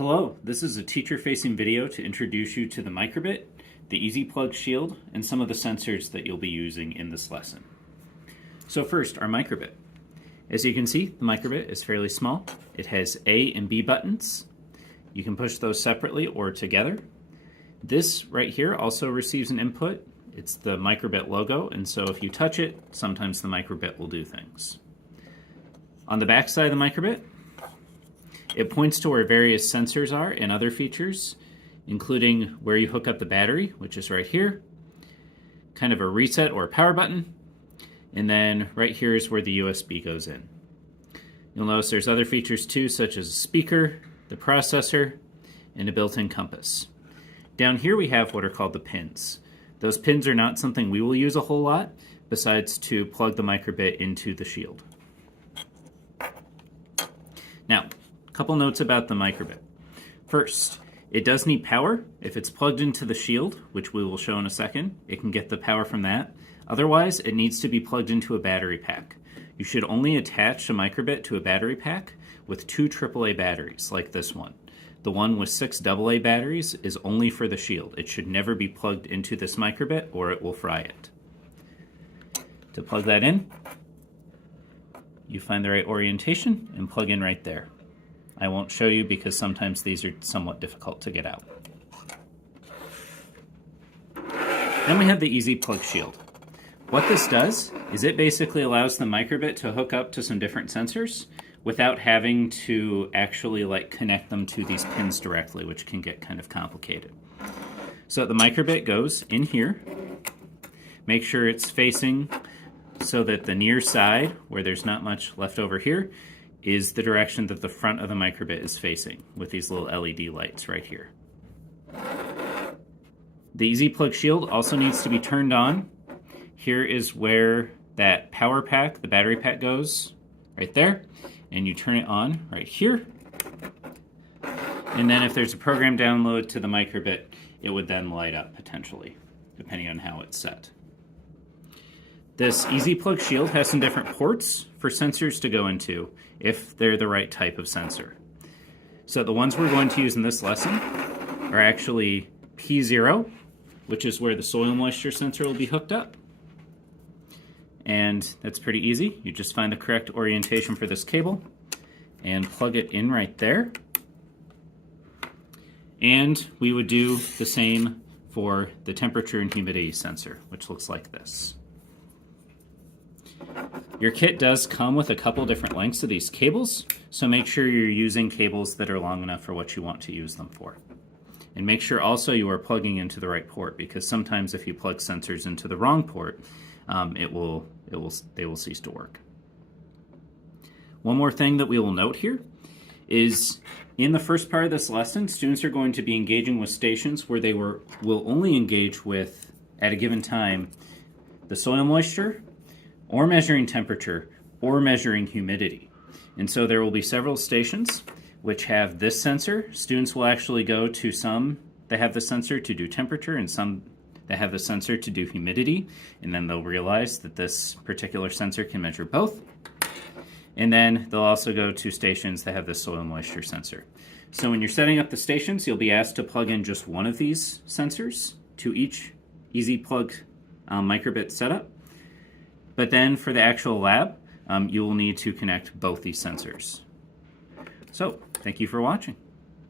Hello, this is a teacher-facing video to introduce you to the microbit, the Easy Plug Shield, and some of the sensors that you'll be using in this lesson. So first, our microbit. As you can see, the microbit is fairly small. It has A and B buttons. You can push those separately or together. This right here also receives an input. It's the microbit logo, and so if you touch it, sometimes the microbit will do things. On the back side of the microbit, it points to where various sensors are and other features, including where you hook up the battery, which is right here, kind of a reset or a power button, and then right here is where the USB goes in. You'll notice there's other features too, such as a speaker, the processor, and a built-in compass. Down here we have what are called the pins. Those pins are not something we will use a whole lot, besides to plug the microbit into the shield. Now, couple notes about the microbit. First, it does need power. If it's plugged into the shield, which we will show in a second, it can get the power from that. Otherwise, it needs to be plugged into a battery pack. You should only attach a microbit to a battery pack with 2 AAA batteries, like this one. The one with 6 AA batteries is only for the shield. It should never be plugged into this microbit or it will fry it. To plug that in, you find the right orientation and plug in right there. I won't show you because sometimes these are somewhat difficult to get out. Then we have the Easy Plug Shield. What this does is it basically allows the microbit to hook up to some different sensors without having to actually connect them to these pins directly, which can get kind of complicated. So the microbit goes in here. Make sure it's facing so that the near side, where there's not much left over here, is the direction that the front of the microbit is facing, with these little LED lights right here. The Easy Plug Shield also needs to be turned on. Here is where that power pack, the battery pack, goes, right there, and you turn it on right here. And then if there's a program download to the microbit, it would then light up potentially, depending on how it's set. This Easy Plug Shield has some different ports for sensors to go into if they're the right type of sensor. So the ones we're going to use in this lesson are actually P0, which is where the soil moisture sensor will be hooked up. And that's pretty easy. You just find the correct orientation for this cable and plug it in right there. And we would do the same for the temperature and humidity sensor, which looks like this. Your kit does come with a couple different lengths of these cables, so make sure you're using cables that are long enough for what you want to use them for. And make sure also you are plugging into the right port, because sometimes if you plug sensors into the wrong port, they will cease to work. One more thing that we will note here is in the first part of this lesson, students are going to be engaging with stations where they will only engage with, at a given time, the soil moisture, or measuring temperature, or measuring humidity. And so there will be several stations which have this sensor. Students will actually go to some that have the sensor to do temperature and some that have the sensor to do humidity, and then they'll realize that this particular sensor can measure both. And then they'll also go to stations that have the soil moisture sensor. So when you're setting up the stations, you'll be asked to plug in just one of these sensors to each Easy Plug microbit setup. But then for the actual lab, you will need to connect both these sensors. So, thank you for watching.